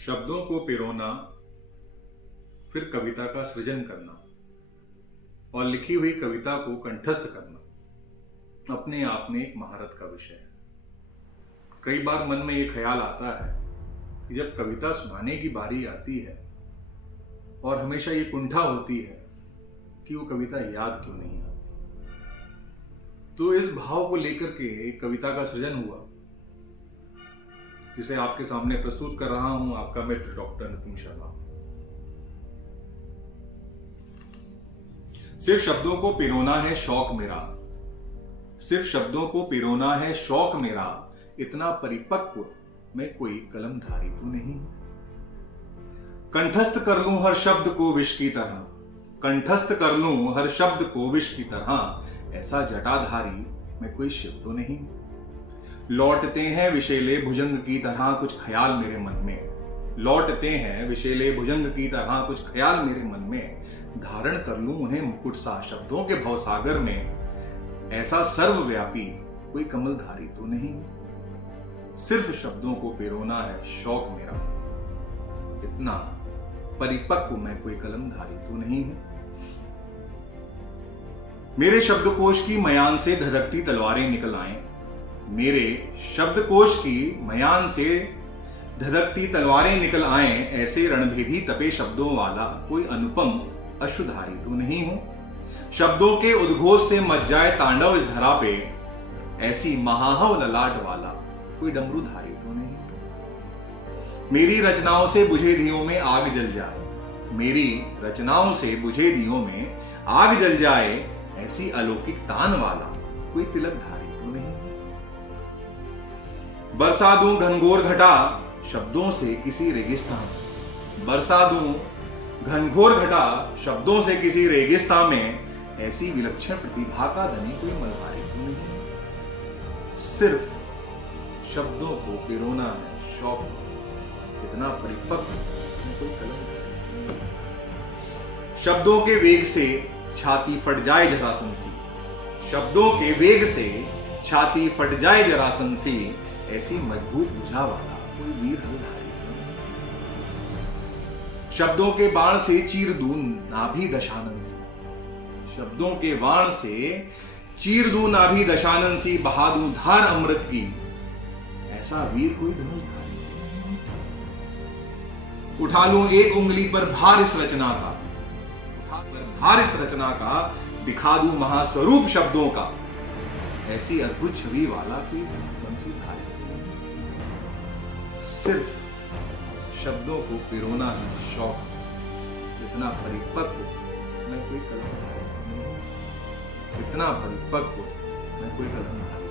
शब्दों को पिरोना, फिर कविता का सृजन करना और लिखी हुई कविता को कंठस्थ करना अपने आप में एक महारत का विषय है। कई बार मन में ये ख्याल आता है कि जब कविता सुनाने की बारी आती है और हमेशा ये कुंठा होती है कि वो कविता याद क्यों नहीं आती। तो इस भाव को लेकर के एक कविता का सृजन हुआ, जिसे आपके सामने प्रस्तुत कर रहा हूं आपका मित्र डॉक्टर नितिन शर्मा। सिर्फ शब्दों को पिरोना है शौक मेरा, सिर्फ शब्दों को पिरोना है शौक मेरा, इतना परिपक्व मैं कोई कलमधारी तो नहीं। कंठस्थ कर लूं हर शब्द को विष की तरह, कंठस्थ कर लूं हर शब्द को विष की तरह, ऐसा जटाधारी मैं कोई शिव तो नहीं। लौटते हैं विशेले भुजंग की तरह कुछ ख्याल मेरे मन में, लौटते हैं विशेले भुजंग की तरह कुछ ख्याल मेरे मन में, धारण कर लूं उन्हें मुकुट सा शब्दों के भवसागर में, ऐसा सर्वव्यापी कोई कमलधारी तो नहीं। सिर्फ शब्दों को पिरोना है शौक मेरा, इतना परिपक्व मैं कोई कलमधारी तो नहीं हूं। मेरे शब्दकोश की मयान से धधकती तलवारें निकल आए, मेरे शब्दकोश की मयान से धधकती तलवारें निकल आए, ऐसे रणभेदी तपे शब्दों वाला कोई अनुपम अश्रुधारी तो नहीं हूं। शब्दों के उद्घोष से मच जाए तांडव इस धरा पे, ऐसी महाहव ललाट वाला कोई डमरूधारी तो नहीं। मेरी रचनाओं से बुझे दियों में आग जल जाए, मेरी रचनाओं से बुझे दियों में आग जल जाए, ऐसी अलौकिक तान वाला कोई तिलकधारी तो नहीं। बरसा दूं घनघोर घटा शब्दों से किसी रेगिस्तान, बरसा दूं घनघोर घटा शब्दों से किसी रेगिस्तान में, ऐसी विलक्षण प्रतिभा का धनी कोई मलहारी तो नहीं। सिर्फ शब्दों को पिरोना है शौक, इतना परिपक्व मैं कोई कलम। शब्दों के वेग से छाती फट जाए जरासन सी, शब्दों के वेग से छाती फट जाए जरासन सी, ऐसी मजबूत बुझा वाला कोई वीर हलधारी। शब्दों के बाण से चीर दूं नाभि दशानन सी, शब्दों के बाण से चीर दूं नाभि दशानन सी, बहा दूं धार अमृत की, ऐसा वीर कोई धनुषधारी। उठा लूं एक उंगली पर भार इस रचना का, भार इस रचना का, दिखा दूं महास्वरूप शब्दों का, ऐसी अद्भुत छवि वाला कोई बंसीधारी। सिर्फ शब्दों को पिरोना है शौक, इतना परिपक्व मैं कोई कलमधारी नहीं, इतना परिपक्व मैं कोई कलमधारी।